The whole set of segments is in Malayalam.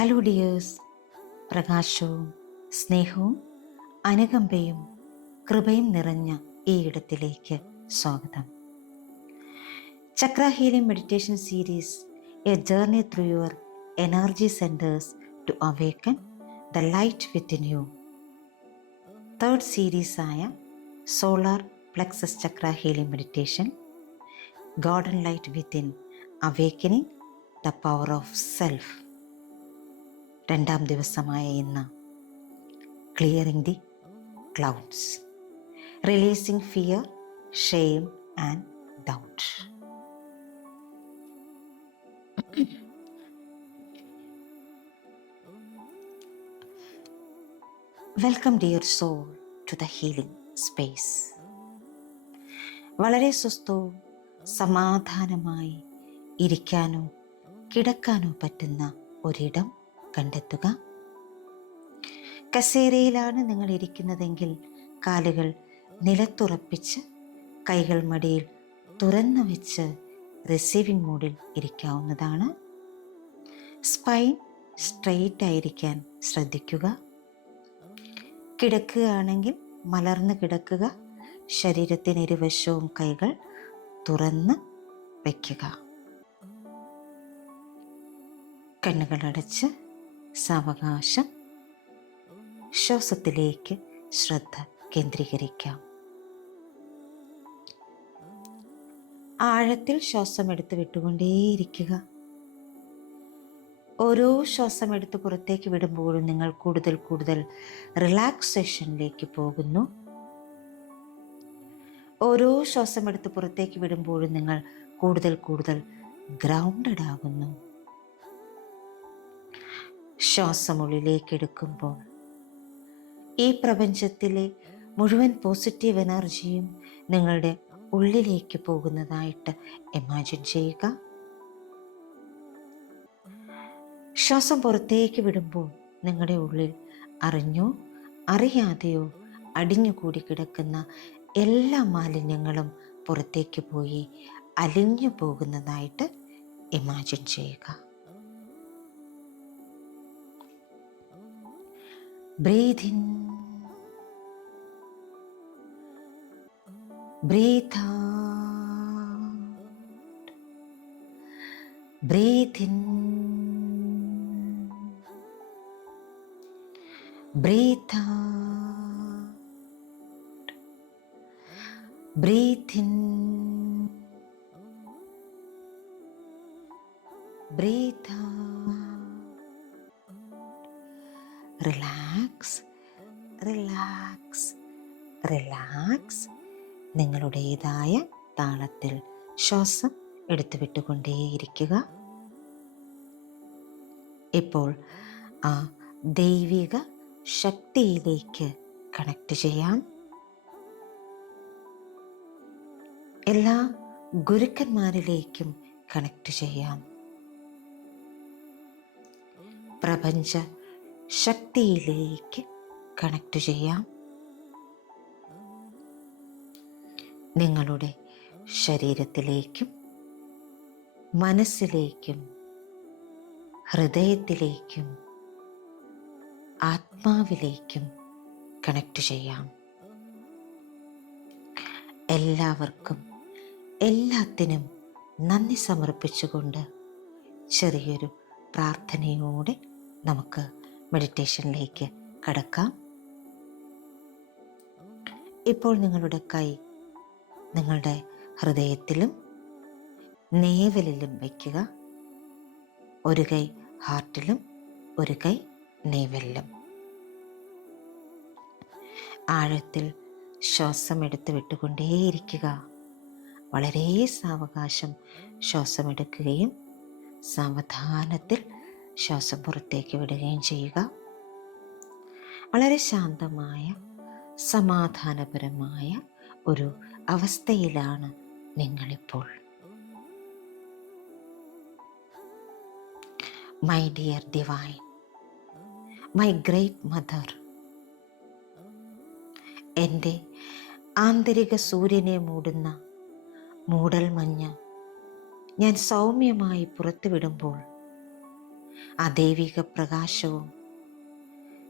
ഹലോ ഡിയേഴ്സ്, പ്രകാശവും സ്നേഹവും അനുകമ്പയും കൃപയും നിറഞ്ഞ ഈ ഇടത്തിലേക്ക് സ്വാഗതം. Chakra healing meditation series, a journey through your energy centres to awaken the light within you. Third സീരീസായ solar plexus chakra healing meditation, golden light within awakening the power of self. രണ്ടാം ദിവസമായ ഇന്ന് clearing the clouds, releasing fear, shame and doubt. Welcome dear soul to the healing space. വളരെ സ്വസ്ഥവും സമാധാനമായി ഇരിക്കാനോ കിടക്കാനോ പറ്റുന്ന ഒരിടം കണ്ടെത്തുക. കസേരയിലാണ് നിങ്ങൾ ഇരിക്കുന്നതെങ്കിൽ കാലുകൾ നിലത്തുറപ്പിച്ച് കൈകൾ മടിയിൽ തുറന്നു വെച്ച് റിസീവിംഗ് മോഡിൽ ഇരിക്കാവുന്നതാണ്. സ്പൈൻ സ്ട്രെയിറ്റ് ആയിരിക്കാൻ ശ്രദ്ധിക്കുക. കിടക്കുകയാണെങ്കിൽ മലർന്ന് കിടക്കുക. ശരീരത്തിന് ഇരുവശവും കൈകൾ തുറന്ന് വയ്ക്കുക. കണ്ണുകളടച്ച് സാവകാശം ശ്വാസത്തിലേക്ക് ശ്രദ്ധ കേന്ദ്രീകരിക്കാം. ആഴത്തിൽ ശ്വാസം എടുത്ത് വിട്ടുകൊണ്ടേയിരിക്കുക. ഓരോ ശ്വാസം എടുത്ത് പുറത്തേക്ക് വിടുമ്പോഴും നിങ്ങൾ കൂടുതൽ കൂടുതൽ റിലാക്സേഷനിലേക്ക് പോകുന്നു. ഓരോ ശ്വാസം എടുത്ത് പുറത്തേക്ക് വിടുമ്പോഴും നിങ്ങൾ കൂടുതൽ കൂടുതൽ ഗ്രൗണ്ടഡ് ആകുന്നു. ശ്വാസമുള്ളിലേക്ക് എടുക്കുമ്പോൾ ഈ പ്രപഞ്ചത്തിലെ മുഴുവൻ പോസിറ്റീവ് എനർജിയും നിങ്ങളുടെ ഉള്ളിലേക്ക് പോകുന്നതായിട്ട് ഇമാജിൻ ചെയ്യുക. ശ്വാസം പുറത്തേക്ക് വിടുമ്പോൾ നിങ്ങളുടെ ഉള്ളിൽ അറിഞ്ഞോ അറിയാതെയോ അടിഞ്ഞുകൂടി കിടക്കുന്ന എല്ലാ മാലിന്യങ്ങളും പുറത്തേക്ക് പോയി അലിഞ്ഞു പോകുന്നതായിട്ട് ഇമാജിൻ ചെയ്യുക. Breathe in, breathe out, breathe in, breathe out, breathe in, breathe out. Relax, relax, relax. നിങ്ങളുടേതായ താളത്തിൽ ശ്വാസം എടുത്തു വിട്ടുകൊണ്ടേയിരിക്കുക. ഇപ്പോൾ ആ ദൈവിക ശക്തിയിലേക്ക് കണക്ട് ചെയ്യാം. എല്ലാ ഗുരുക്കന്മാരിലേക്കും കണക്ട് ചെയ്യാം. പ്രപഞ്ച ശക്തിയിലേക്ക് കണക്ട് ചെയ്യാം. നിങ്ങളുടെ ശരീരത്തിലേക്കും മനസ്സിലേക്കും ഹൃദയത്തിലേക്കും ആത്മാവിലേക്കും കണക്ട് ചെയ്യാം. എല്ലാവർക്കും എല്ലാത്തിനും നന്ദി സമർപ്പിച്ചുകൊണ്ട് ചെറിയൊരു പ്രാർത്ഥനയോടെ നമുക്ക് മെഡിറ്റേഷനിലേക്ക് കടക്കാം. ഇപ്പോൾ നിങ്ങളുടെ കൈ നിങ്ങളുടെ ഹൃദയത്തിലും നേവലിലും വയ്ക്കുക. ഒരു കൈ ഹാർട്ടിലും ഒരു കൈ നേവലിലും. ആഴത്തിൽ ശ്വാസം എടുത്ത് വിട്ടുകൊണ്ടേയിരിക്കുക. വളരെ സാവകാശം ശ്വാസമെടുക്കുകയും സാവധാനത്തിൽ ശ്വാസം പുറത്തേക്ക് വിടുകയും ചെയ്യുക. വളരെ ശാന്തമായ സമാധാനപരമായ ഒരു അവസ്ഥയിലാണ് നിങ്ങളിപ്പോൾ. My dear divine, my great mother, എൻ്റെ ആന്തരിക സൂര്യനെ മൂടുന്ന മൂടൽ മഞ്ഞ് ഞാൻ സൗമ്യമായി പുറത്തുവിടുമ്പോൾ ആ ദൈവിക പ്രകാശവും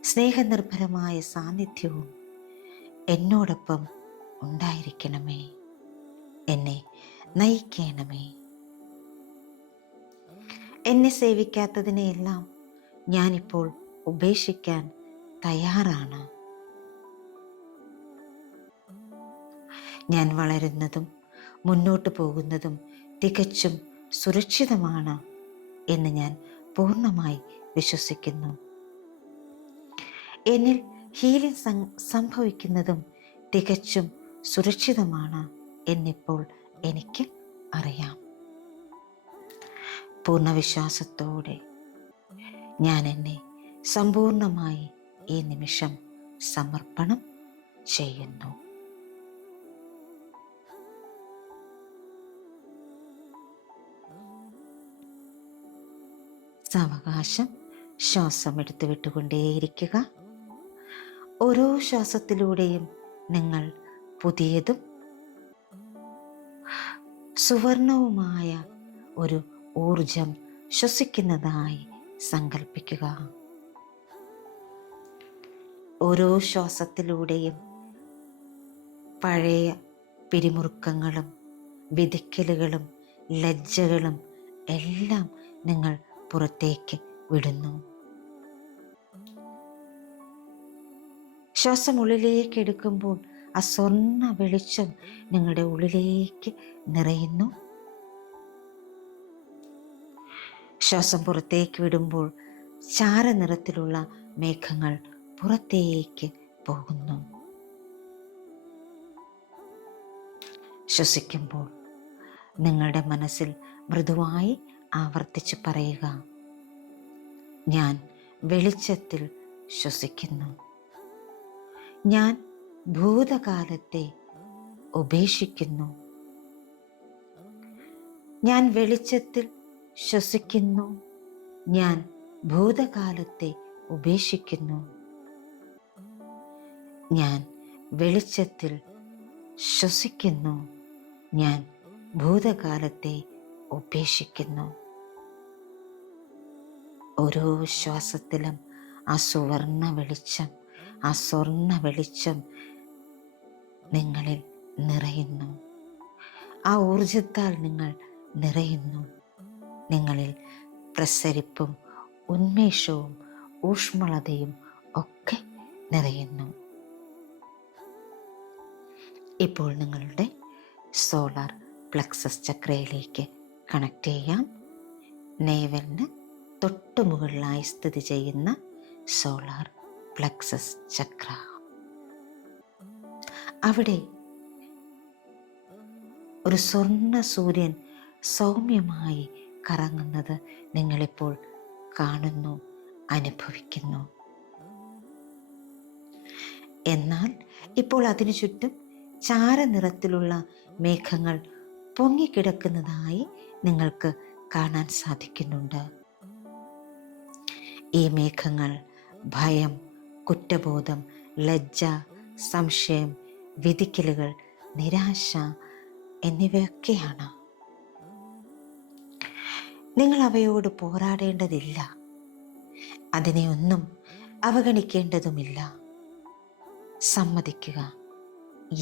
സ്നേഹനിർഭരമായ സാന്നിധ്യവും എന്നോടൊപ്പം ഉണ്ടായിരിക്കണമേ. എന്നെ നയിക്കണമേ. എന്നെ സേവിക്കാത്തതിനെയെല്ലാം ഞാനിപ്പോൾ ഉപേക്ഷിക്കാൻ തയ്യാറാണ്. ഞാൻ വളരുന്നതും മുന്നോട്ട് പോകുന്നതും തികച്ചും സുരക്ഷിതമാണ് എന്ന് ഞാൻ പൂർണ്ണമായി വിശ്വസിക്കുന്നു. എന്നിൽ ഹീലിംഗ് സംഭവിക്കുന്നതും തികച്ചും സുരക്ഷിതമാണ് എന്നിപ്പോൾ എനിക്ക് അറിയാം. പൂർണ്ണ വിശ്വാസത്തോടെ ഞാൻ എന്നെ സമ്പൂർണമായി ഈ നിമിഷം സമർപ്പണം ചെയ്യുന്നു. സാവകാശം ശ്വാസം എടുത്തു വിട്ടുകൊണ്ടേയിരിക്കുക. ഓരോ ശ്വാസത്തിലൂടെയും നിങ്ങൾ പുതിയതും സുവർണവുമായ ഒരു ഊർജം ശ്വസിക്കുന്നതായി സങ്കല്പിക്കുക. ഓരോ ശ്വാസത്തിലൂടെയും പഴയ പിരിമുറുക്കങ്ങളും വിധിക്കലുകളും ലജ്ജകളും എല്ലാം നിങ്ങൾ പുറത്തേക്ക് വിടുന്നു. ശ്വാസം ഉള്ളിലേക്ക് എടുക്കുമ്പോൾ ആ സ്വർണ്ണ വെളിച്ചം നിങ്ങളുടെ ഉള്ളിലേക്ക് നിറയുന്നു. ശ്വാസം പുറത്തേക്ക് വിടുമ്പോൾ ചാരനിറത്തിലുള്ള മേഘങ്ങൾ പുറത്തേക്ക് പോകുന്നു. ശ്വസിക്കുമ്പോൾ നിങ്ങളുടെ മനസ്സിൽ മൃദുവായി ആവർത്തിച്ച് പറയുക, ഞാൻ വെളിച്ചത്തിൽ ശ്വസിക്കുന്നു. ഞാൻ ഭൂതകാലത്തെ ഉപേക്ഷിക്കുന്നു. ഞാൻ വെളിച്ചത്തിൽ ശ്വസിക്കുന്നു. ഞാൻ ഭൂതകാലത്തെ ഉപേക്ഷിക്കുന്നു. ഞാൻ വെളിച്ചത്തിൽ ശ്വസിക്കുന്നു. ഞാൻ ഭൂതകാലത്തെ ഉപേക്ഷിക്കുന്നു. ഓരോ ശ്വാസത്തിലും ആ സുവർണ വെളിച്ചം, ആ സ്വർണ്ണ വെളിച്ചം നിങ്ങളിൽ നിറയുന്നു. ആ ഊർജത്താൽ നിങ്ങൾ നിറയുന്നു. നിങ്ങളിൽ പ്രസരിപ്പും ഉന്മേഷവും ഊഷ്മളതയും ഒക്കെ നിറയുന്നു. ഇപ്പോൾ നിങ്ങളുടെ സോളാർ പ്ലക്സസ് ചക്രയിലേക്ക് കണക്ട് ചെയ്യാം. നേവലിന് തൊട്ടു മുകളിലായി സ്ഥിതി ചെയ്യുന്ന സോളാർ പ്ലക്സസ് ചക്ര. അവിടെ ഒരു സ്വർണ്ണ സൂര്യൻ സൗമ്യമായി കറങ്ങുന്നത് നിങ്ങളിപ്പോൾ കാണുന്നു, അനുഭവിക്കുന്നു. എന്നാൽ ഇപ്പോൾ അതിനു ചുറ്റും ചാരനിറത്തിലുള്ള മേഘങ്ങൾ പൊങ്ങിക്കിടക്കുന്നതായി നിങ്ങൾക്ക് കാണാൻ സാധിക്കുന്നുണ്ട്. ഈ മേഘങ്ങൾ ഭയം, കുറ്റബോധം, ലജ്ജ, സംശയം, വിധിക്കലുകൾ, നിരാശ എന്നിവയൊക്കെയാണ്. നിങ്ങൾ അവയോട് പോരാടേണ്ടതില്ല. അതിനെ ഒന്നും അവഗണിക്കേണ്ടതുമില്ല. സമ്മതിക്കുക,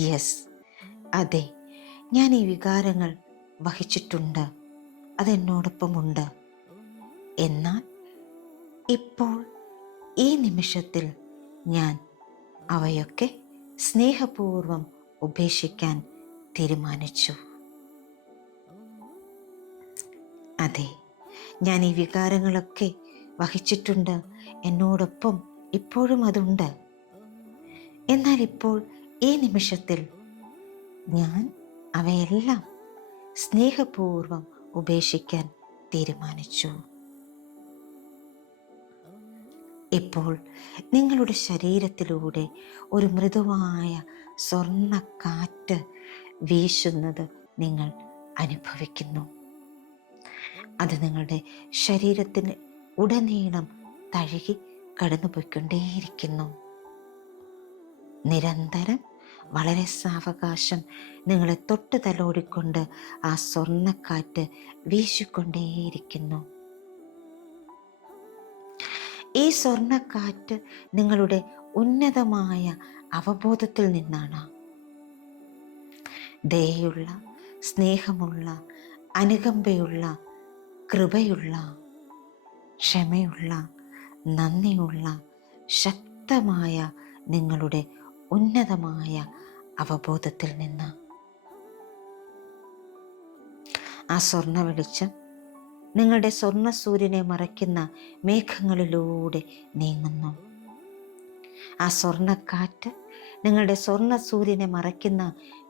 യെസ്, അതെ, ഞാൻ ഈ വികാരങ്ങൾ വഹിച്ചിട്ടുണ്ട്, അതെന്നോടൊപ്പമുണ്ട്. എന്നാൽ ഇപ്പോൾ ഈ നിമിഷത്തിൽ ഞാൻ അവയൊക്കെ സ്നേഹപൂർവം ഉപേക്ഷിക്കാൻ തീരുമാനിച്ചു. അതെ, ഞാൻ ഈ വികാരങ്ങളൊക്കെ വഹിച്ചിട്ടുണ്ട്, എന്നോടൊപ്പം ഇപ്പോഴും അതുണ്ട്. എന്നാൽ ഇപ്പോൾ ഈ നിമിഷത്തിൽ ഞാൻ അവയെല്ലാം സ്നേഹപൂർവം ഉപേക്ഷിക്കാൻ തീരുമാനിച്ചു. ഇപ്പോൾ നിങ്ങളുടെ ശരീരത്തിലൂടെ ഒരു മൃദുവായ സ്വർണ്ണ കാറ്റ് വീശുന്നത് നിങ്ങൾ അനുഭവിക്കുന്നു. അത് നിങ്ങളുടെ ശരീരത്തിന് ഉടനീളം തഴുകി കടന്നുപോയിക്കൊണ്ടേയിരിക്കുന്നു. നിരന്തരം വളരെ സാവകാശം നിങ്ങളെ തൊട്ട് തലോടിക്കൊണ്ട് ആ സ്വർണ്ണക്കാറ്റ് വീശിക്കൊണ്ടേയിരിക്കുന്നു. ഈ സ്വർണ്ണക്കാറ്റ് നിങ്ങളുടെ ഉന്നതമായ അവബോധത്തിൽ നിന്നാണ്. ദയയുള്ള, സ്നേഹമുള്ള, അനുകമ്പയുള്ള, കൃപയുള്ള, ക്ഷമയുള്ള, നന്ദിയുള്ള, ശക്തമായ നിങ്ങളുടെ ഉന്നതമായ അവബോധത്തിൽ നിന്ന്. ആ സ്വർണ്ണ വെളിച്ചം നിങ്ങളുടെ സ്വർണ്ണ സൂര്യനെ മറയ്ക്കുന്ന മേഘങ്ങളിലൂടെ നീങ്ങുന്നു. ആ സ്വർണ്ണക്കാറ്റ് നിങ്ങളുടെ സ്വർണ്ണ സൂര്യനെ മറയ്ക്കുന്ന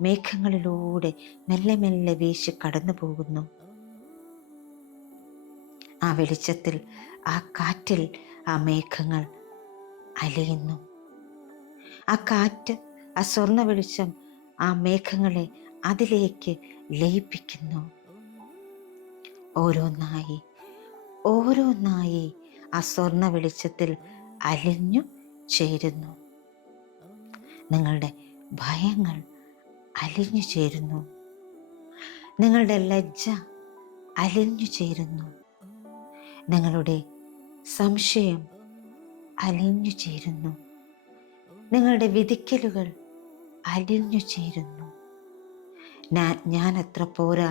മേഘങ്ങളിലൂടെ മെല്ലെ മെല്ലെ വീശി കടന്നു പോകുന്നു. ആ വെളിച്ചത്തിൽ, ആ കാറ്റിൽ ആ മേഘങ്ങൾ അലിയുന്നു. ആ കാറ്റ്, ആ സ്വർണ്ണ വെളിച്ചം ആ മേഘങ്ങളെ അതിലേക്ക് ലയിപ്പിക്കുന്നു. ഓരോന്നായി ഓരോന്നായി ആ സ്വർണ്ണ വെളിച്ചത്തിൽ അലിഞ്ഞു ചേരുന്നു. നിങ്ങളുടെ ഭയങ്ങൾ അലിഞ്ഞു ചേരുന്നു. നിങ്ങളുടെ ലജ്ജ അലിഞ്ഞു ചേരുന്നു. നിങ്ങളുടെ സംശയം അലിഞ്ഞു ചേരുന്നു. നിങ്ങളുടെ വിധിക്കലുകൾ അലിഞ്ഞു ചേരുന്നു. ഞാൻ അത്ര പോരാ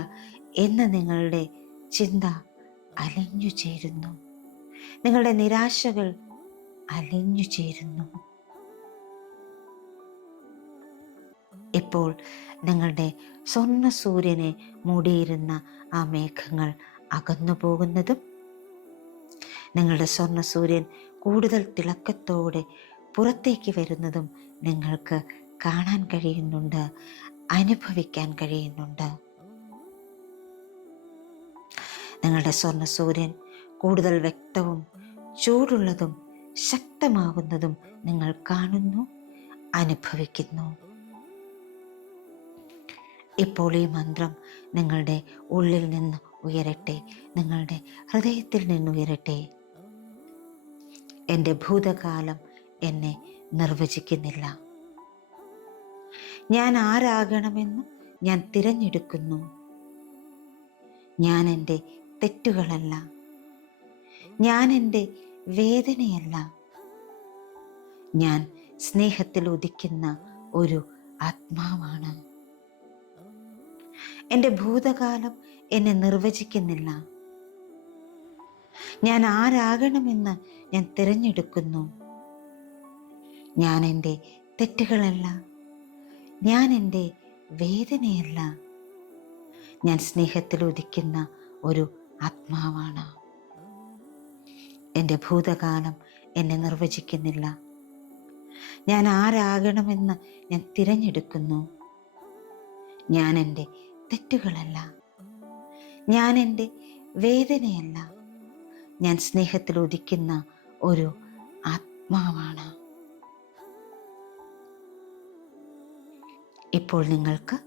എന്ന നിങ്ങളുടെ ചിന്ത അലിഞ്ഞു ചേരുന്നു. നിങ്ങളുടെ നിരാശകൾ അലിഞ്ഞു ചേരുന്നു. ഇപ്പോൾ നിങ്ങളുടെ സ്വർണ്ണ സൂര്യനെ മൂടിയിരുന്ന ആ മേഘങ്ങൾ അകന്നു പോകുന്നതും, നിങ്ങളുടെ സ്വർണ്ണ സൂര്യൻ കൂടുതൽ തിളക്കത്തോടെ പുറത്തേക്ക് വരുന്നതും നിങ്ങൾക്ക് കാണാൻ കഴിയുന്നുണ്ട്, അനുഭവിക്കാൻ കഴിയുന്നുണ്ട്. നിങ്ങളുടെ സ്വർണ്ണ സൂര്യൻ കൂടുതൽ വ്യക്തവും ചൂടുള്ളതും ശക്തമാകുന്നതും നിങ്ങൾ കാണുന്നു, അനുഭവിക്കുന്നു. ഇപ്പോൾ ഈ മന്ത്രം നിങ്ങളുടെ ഉള്ളിൽ നിന്ന് ഉയരട്ടെ, നിങ്ങളുടെ ഹൃദയത്തിൽ നിന്ന് ഉയരട്ടെ. എൻ്റെ ഭൂതകാലം എന്നെ നിർവചിക്കുന്നില്ല. ഞാൻ ആരാകണമെന്ന് ഞാൻ തിരഞ്ഞെടുക്കുന്നു. ഞാൻ എൻ്റെ തെറ്റുകളല്ല, ഞാൻ എൻ്റെ വേദനയല്ല. ഞാൻ സ്നേഹത്തിൽ ഉദിക്കുന്ന ഒരു ആത്മാവാണ്. എൻ്റെ ഭൂതകാലം എന്നെ നിർവചിക്കുന്നില്ല. ഞാൻ ആരാകണമെന്ന് ഞാൻ തിരഞ്ഞെടുക്കുന്നു. ഞാൻ എൻ്റെ തെറ്റുകളല്ല, ഞാൻ എൻ്റെ വേദനയല്ല. ഞാൻ സ്നേഹത്തിൽ ഉദിക്കുന്ന ഒരു ആത്മാവാണ്. എൻ്റെ ഭൂതകാലം എന്നെ നിർവചിക്കുന്നില്ല. ഞാൻ ആരാകണമെന്ന് ഞാൻ തിരഞ്ഞെടുക്കുന്നു. ഞാൻ എൻ്റെ തെറ്റുകളല്ല, ഞാൻ എൻ്റെ വേദനയല്ല. ഞാൻ സ്നേഹത്തിൽ ഉദിക്കുന്ന ഒരു ആത്മാവാണ്. ഇപ്പോൾ നിങ്ങൾക്ക്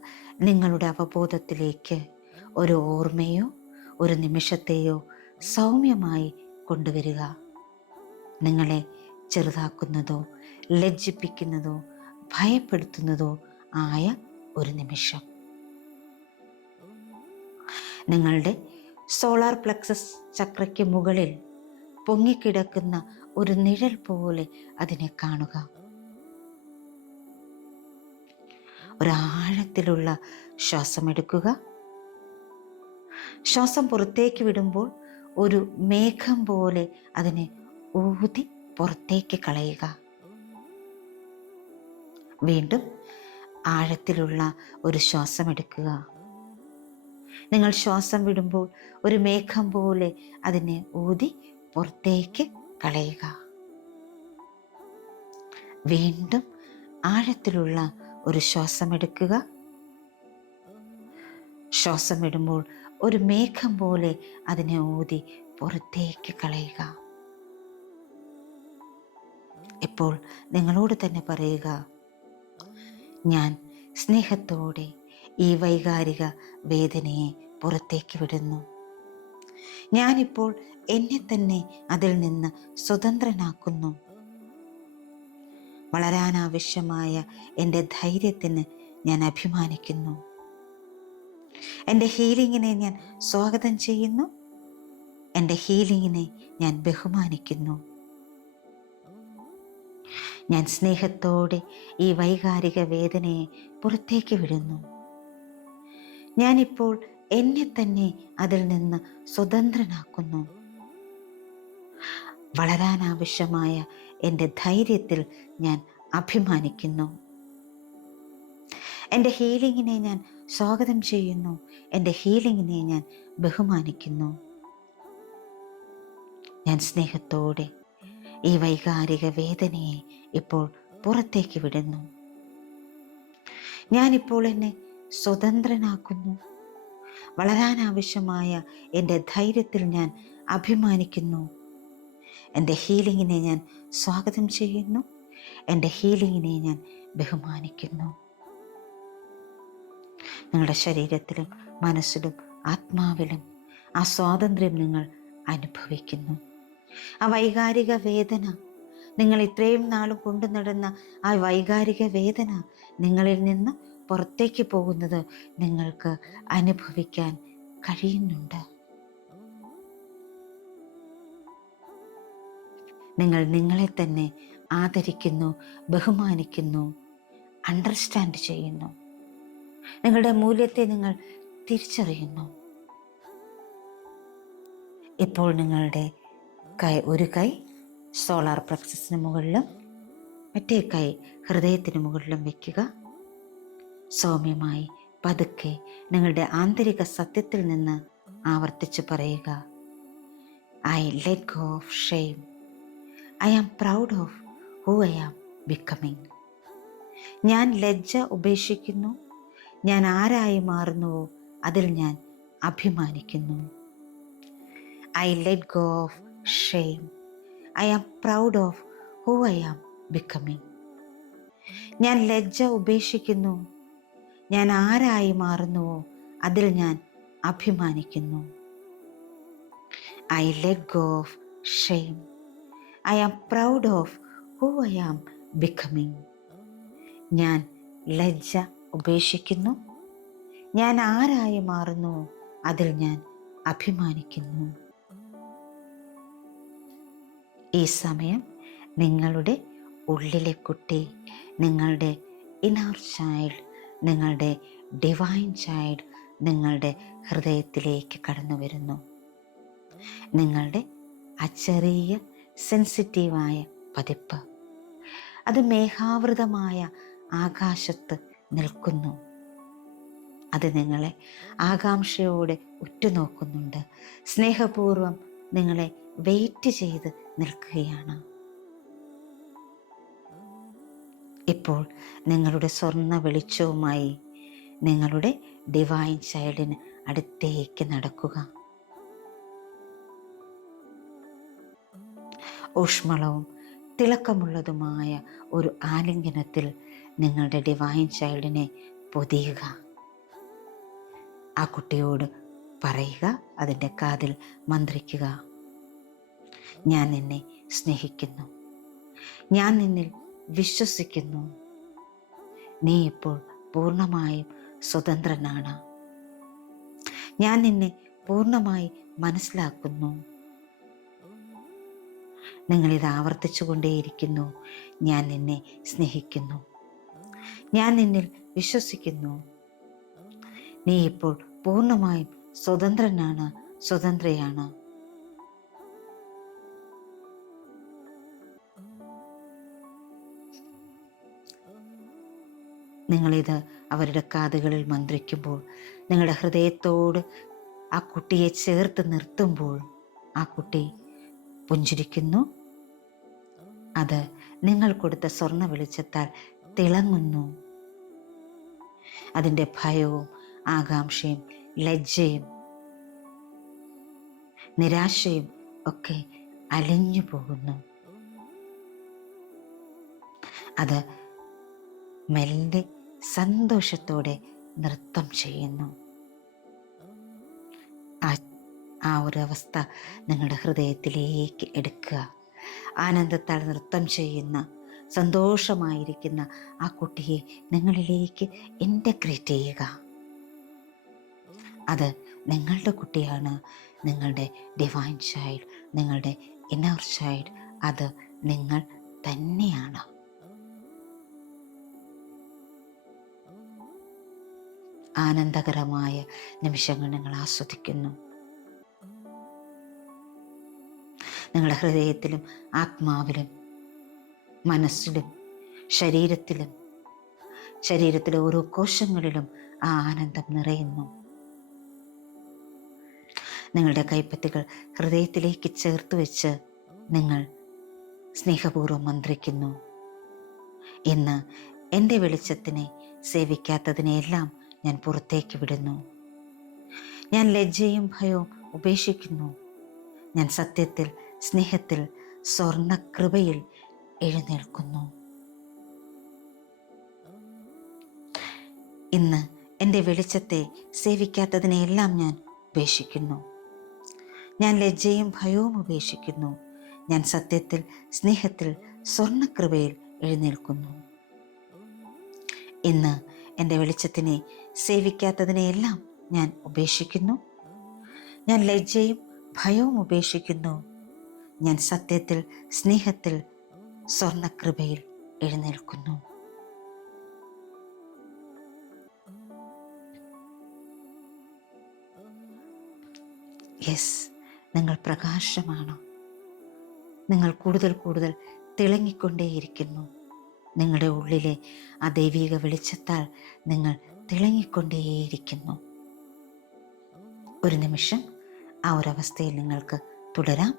നിങ്ങളുടെ അവബോധത്തിലേക്ക് ഒരു ഓർമ്മയോ ഒരു നിമിഷത്തെയോ സൗമ്യമായി കൊണ്ടുവരിക. നിങ്ങളെ ചെറുതാക്കുന്നതോ ലജ്ജിപ്പിക്കുന്നതോ ഭയപ്പെടുത്തുന്നതോ ആയ ഒരു നിമിഷം. നിങ്ങളുടെ സോളാർ പ്ലക്സസ് ചക്രയ്ക്ക് മുകളിൽ പൊങ്ങിക്കിടക്കുന്ന ഒരു നിഴൽ പോലെ അതിനെ കാണുക. ഒരാഴത്തിലുള്ള ശ്വാസമെടുക്കുക. ശ്വാസം പുറത്തേക്ക് വിടുമ്പോൾ ഒരു മേഘം പോലെ അതിനെ ഊതി പുറത്തേക്ക് കളയുക. വീണ്ടും ആഴത്തിലുള്ള ഒരു ശ്വാസം എടുക്കുക. നിങ്ങൾ ശ്വാസം വിടുമ്പോൾ ഒരു മേഘം പോലെ അതിനെ ഊതി പുറത്തേക്ക് കളയുക. വീണ്ടും ആഴത്തിലുള്ള ഒരു ശ്വാസം എടുക്കുക. ശ്വാസം വിടുമ്പോൾ ഒരു മേഘം പോലെ അതിനെ ഊതി പുറത്തേക്ക് കളയുക. ഇപ്പോൾ നിങ്ങളോട് തന്നെ പറയുക, ഞാൻ സ്നേഹത്തോടെ ഈ വൈകാരിക വേദനയെ പുറത്തേക്ക് വിടുന്നു. ഞാനിപ്പോൾ എന്നെ തന്നെ അതിൽ നിന്ന് സ്വതന്ത്രനാക്കുന്നു. വളരാനാവശ്യമായ എൻ്റെ ധൈര്യത്തിന് ഞാൻ അഭിമാനിക്കുന്നു. എൻ്റെ ഹീലിങ്ങിനെ ഞാൻ സ്വാഗതം ചെയ്യുന്നു. എൻ്റെ ഹീലിങ്ങിനെ ഞാൻ ബഹുമാനിക്കുന്നു. ഞാൻ സ്നേഹത്തോടെ ഈ വൈകാരിക വേദനയെ പുറത്തേക്ക് വിടുന്നു. ഞാനിപ്പോൾ എന്നെ തന്നെ അതിൽ നിന്ന് സ്വതന്ത്രനാക്കുന്നു. വളരാനാവശ്യമായ എൻ്റെ ധൈര്യത്തിൽ ഞാൻ അഭിമാനിക്കുന്നു. എൻ്റെ ഹീലിങ്ങിനെ ഞാൻ സ്വാഗതം ചെയ്യുന്നു. എൻ്റെ ഹീലിങ്ങിനെ ഞാൻ ബഹുമാനിക്കുന്നു. ഞാൻ സ്നേഹത്തോടെ ഈ വൈകാരിക വേദനയെ ഇപ്പോൾ പുറത്തേക്ക് വിടുന്നു. ഞാനിപ്പോൾ എന്നെ സ്വതന്ത്രനാക്കുന്നു. വളരാനാവശ്യമായ എൻ്റെ ധൈര്യത്തിൽ ഞാൻ അഭിമാനിക്കുന്നു. എൻ്റെ ഹീലിങ്ങിനെ ഞാൻ സ്വാഗതം ചെയ്യുന്നു. എൻ്റെ ഹീലിങ്ങിനെ ഞാൻ ബഹുമാനിക്കുന്നു. നിങ്ങളുടെ ശരീരത്തിലും മനസ്സിലും ആത്മാവിലും ആ സ്വാതന്ത്ര്യം നിങ്ങൾ അനുഭവിക്കുന്നു. ആ വൈകാരിക വേദന, നിങ്ങൾ ഇത്രയും നാളും കൊണ്ടു നടന്ന ആ വൈകാരിക വേദന നിങ്ങളിൽ നിന്ന് പുറത്തേക്ക് പോകുന്നത് നിങ്ങൾക്ക് അനുഭവിക്കാൻ കഴിയുന്നുണ്ട്. നിങ്ങൾ നിങ്ങളെ തന്നെ ആദരിക്കുന്നു, ബഹുമാനിക്കുന്നു, അണ്ടർസ്റ്റാൻഡ് ചെയ്യുന്നു. നിങ്ങളുടെ മൂല്യത്തെ നിങ്ങൾ തിരിച്ചറിയുന്നു. ഇപ്പോൾ നിങ്ങളുടെ ഒരു കൈ സോളാർ പ്ലക്സസിന് മുകളിലും മറ്റേ കൈ ഹൃദയത്തിന് മുകളിലും വയ്ക്കുക. സൗമ്യമായി പതുക്കെ നിങ്ങളുടെ ആന്തരിക സത്യത്തിൽ നിന്ന് ആവർത്തിച്ച് പറയുക, I let go of shame. I am proud of who I am becoming. ഞാൻ ലജ്ജ ഉപേക്ഷിക്കുന്നു. ഞാൻ ആരായി മാറുന്നുവോ അതിൽ ഞാൻ അഭിമാനിക്കുന്നു. I let go of shame. I am proud of who I am becoming. ഞാൻ ലജ്ജ ഉപേക്ഷിക്കുന്നു. ഞാൻ ആരായി മാറുന്നുവോ അതിൽ ഞാൻ അഭിമാനിക്കുന്നു. I let go of shame. I am proud of who I am becoming. ഞാൻ ലജ്ജ ഉപേക്ഷിക്കുന്നു. ഞാൻ ആരായി മാറുന്നുവോ അതിൽ ഞാൻ അഭിമാനിക്കുന്നു. ഈ സമയം നിങ്ങളുടെ ഉള്ളിലെ കുട്ടി, നിങ്ങളുടെ ഇന്നർ ചൈൽഡ്, നിങ്ങളുടെ ഡിവൈൻ ചൈൽഡ് നിങ്ങളുടെ ഹൃദയത്തിലേക്ക് കടന്നു വരുന്നു. നിങ്ങളുടെ ആ ചെറിയ സെൻസിറ്റീവായ പതിപ്പ് അത് മേഘാവൃതമായ ആകാശത്ത് നിൽക്കുന്നു. അത് നിങ്ങളെ ആകാംക്ഷയോടെ ഉറ്റുനോക്കുന്നുണ്ട്. സ്നേഹപൂർവം നിങ്ങളെ വെയിറ്റ് ചെയ്ത് നിൽക്കുകയാണ്. ഇപ്പോൾ നിങ്ങളുടെ സ്വർണ്ണ വെളിച്ചവുമായി നിങ്ങളുടെ ഡിവൈൻ ചൈൽഡിന് അടുത്തേക്ക് നടക്കുക. ഊഷ്മളവും തിളക്കമുള്ളതുമായ ഒരു ആലിംഗനത്തിൽ നിങ്ങളുടെ ഡിവൈൻ ചൈൽഡിനെ പൊതിയുക. ആ കുട്ടിയോട് പറയുക, അതിൻ്റെ കാതിൽ മന്ത്രിക്കുക, ഞാൻ നിന്നെ സ്നേഹിക്കുന്നു. ഞാൻ നിന്നിൽ വിശ്വസിക്കുന്നു. നീ ഇപ്പോൾ പൂർണ്ണമായും സ്വതന്ത്രനാണ്. ഞാൻ നിന്നെ പൂർണ്ണമായി മനസ്സിലാക്കുന്നു. നിങ്ങളിത് ആവർത്തിച്ചു കൊണ്ടേയിരിക്കുന്നു. ഞാൻ നിന്നെ സ്നേഹിക്കുന്നു. ഞാൻ നിന്നിൽ വിശ്വസിക്കുന്നു. നീ ഇപ്പോൾ പൂർണ്ണമായും സ്വതന്ത്രനാണ്, സ്വതന്ത്രയാണ്. നിങ്ങളിത് അവരുടെ കാതുകളിൽ മന്ത്രിക്കുമ്പോൾ, നിങ്ങളുടെ ഹൃദയത്തോട് ആ കുട്ടിയെ ചേർത്ത് നിർത്തുമ്പോൾ ആ കുട്ടി പുഞ്ചിരിക്കുന്നു. അത് നിങ്ങൾ കൊടുത്ത സ്വർണ്ണ വെളിച്ചത്താൽ തിളങ്ങുന്നു. അതിൻ്റെ ഭയവും ആകാംക്ഷയും ലജ്ജയും നിരാശയും ഒക്കെ അലിഞ്ഞു പോകുന്നു. അത് മെല്ലെ സന്തോഷത്തോടെ നൃത്തം ചെയ്യുന്നു. ആ ഒരു അവസ്ഥ നിങ്ങളുടെ ഹൃദയത്തിലേക്ക് എടുക്കുക. ആനന്ദത്താൽ നൃത്തം ചെയ്യുന്ന, സന്തോഷമായിരിക്കുന്ന ആ കുട്ടിയെ നിങ്ങളിലേക്ക് ഇൻ്റഗ്രേറ്റ് ചെയ്യുക. അത് നിങ്ങളുടെ കുട്ടിയാണ്, നിങ്ങളുടെ ഡിവൈൻ ചൈൽഡ്, നിങ്ങളുടെ ഇന്നർ ചൈൽഡ്. അത് നിങ്ങൾ തന്നെയാണ്. ആനന്ദകരമായ നിമിഷങ്ങൾ നിങ്ങൾ ആസ്വദിക്കുന്നു. നിങ്ങളുടെ ഹൃദയത്തിലും ആത്മാവിലും മനസ്സിലും ശരീരത്തിലെ ഓരോ കോശങ്ങളിലും ആ ആനന്ദം നിറയുന്നു. നിങ്ങളുടെ കൈപ്പത്തികൾ ഹൃദയത്തിലേക്ക് ചേർത്ത് വെച്ച് നിങ്ങൾ സ്നേഹപൂർവ്വം മന്ത്രിക്കുന്നു. ഇന്ന് എൻ്റെ വെളിച്ചത്തിനെ സേവിക്കാത്തതിനെയെല്ലാം ഞാൻ പുറത്തേക്ക് വിടുന്നു. ഞാൻ ലജ്ജയും ഭയവും ഉപേക്ഷിക്കുന്നു. ഞാൻ സത്യത്തിൽ, സ്നേഹത്തിൽ, സ്വർണ്ണകൃപയിൽ എഴുന്നേൽക്കുന്നു. ഇന്ന് എൻ്റെ വെളിച്ചത്തെ സേവിക്കാത്തതിനെയെല്ലാം ഞാൻ ഉപേക്ഷിക്കുന്നു. ഞാൻ ലജ്ജയും ഭയവും ഉപേക്ഷിക്കുന്നു. ഞാൻ സത്യത്തിൽ, സ്നേഹത്തിൽ, സ്വർണ്ണകൃപയിൽ എഴുന്നേൽക്കുന്നു. ഇന്ന് എൻ്റെ വെളിച്ചത്തിനെ സേവിക്കാത്തതിനെയെല്ലാം ഞാൻ ഉപേക്ഷിക്കുന്നു. ഞാൻ ലജ്ജയും ഭയവും ഉപേക്ഷിക്കുന്നു. ഞാൻ സത്യത്തിൽ, സ്നേഹത്തിൽ, സ്വർണ്ണകൃപയിൽ എഴുന്നേൽക്കുന്നു. യെസ്, നിങ്ങൾ പ്രകാശമാണ്. നിങ്ങൾ കൂടുതൽ കൂടുതൽ തിളങ്ങിക്കൊണ്ടേയിരിക്കുന്നു. നിങ്ങളുടെ ഉള്ളിലെ ആ ദൈവിക വെളിച്ചത്താൽ നിങ്ങൾ തിളങ്ങിക്കൊണ്ടേയിരിക്കുന്നു. ഒരു നിമിഷം ആ ഒരവസ്ഥയിൽ നിങ്ങൾക്ക് തുടരാം.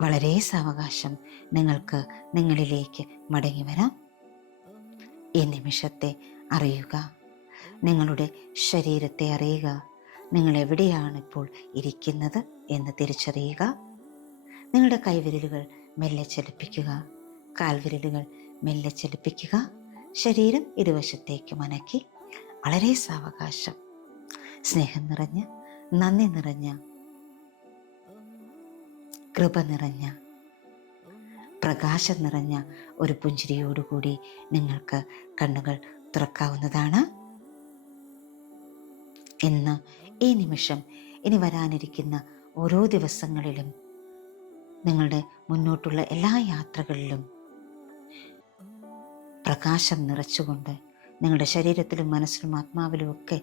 വളരെ സാവകാശം നിങ്ങൾക്ക് നിങ്ങളിലേക്ക് മടങ്ങി വരാം. ഈ നിമിഷത്തെ അറിയുക. നിങ്ങളുടെ ശരീരത്തെ അറിയുക. നിങ്ങൾ എവിടെയാണ് ഇപ്പോൾ ഇരിക്കുന്നത് എന്ന് തിരിച്ചറിയുക. നിങ്ങളുടെ കൈവിരലുകൾ മെല്ലെ ചലിപ്പിക്കുക. കാൽവിരലുകൾ മെല്ലെ ചലിപ്പിക്കുക. ശരീരം ഇരുവശത്തേക്ക് മനക്കി വളരെ സാവകാശം സ്നേഹം നിറഞ്ഞ, നന്ദി നിറഞ്ഞ, കൃപ നിറഞ്ഞ, പ്രകാശം നിറഞ്ഞ ഒരു പുഞ്ചിരിയോടുകൂടി നിങ്ങൾക്ക് കണ്ണുകൾ തുറക്കാവുന്നതാണ്. ഇന്ന് ഈ നിമിഷം, ഇനി വരാനിരിക്കുന്ന ഓരോ ദിവസങ്ങളിലും, നിങ്ങളുടെ മുന്നോട്ടുള്ള എല്ലാ യാത്രകളിലും പ്രകാശം നിറച്ചുകൊണ്ട്, നിങ്ങളുടെ ശരീരത്തിലും മനസ്സിലും ആത്മാവിലും ഒക്കെ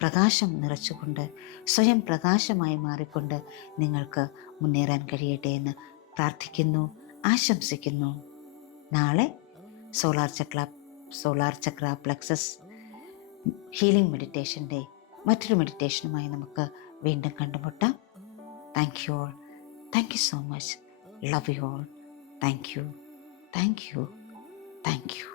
പ്രകാശം നിറച്ചുകൊണ്ട്, സ്വയം പ്രകാശമായി മാറിക്കൊണ്ട് നിങ്ങൾക്ക് മുന്നേറാൻ കഴിയട്ടെ എന്ന് പ്രാർത്ഥിക്കുന്നു, ആശംസിക്കുന്നു. നാളെ സോളാർ ചക്ര പ്ലക്സസ് ഹീലിംഗ് മെഡിറ്റേഷൻ്റെ മറ്റൊരു മെഡിറ്റേഷനുമായി നമുക്ക് വീണ്ടും കണ്ടുമുട്ടാം. Thank you all. Thank you so much. Love you all. Thank you. Thank you. Thank you.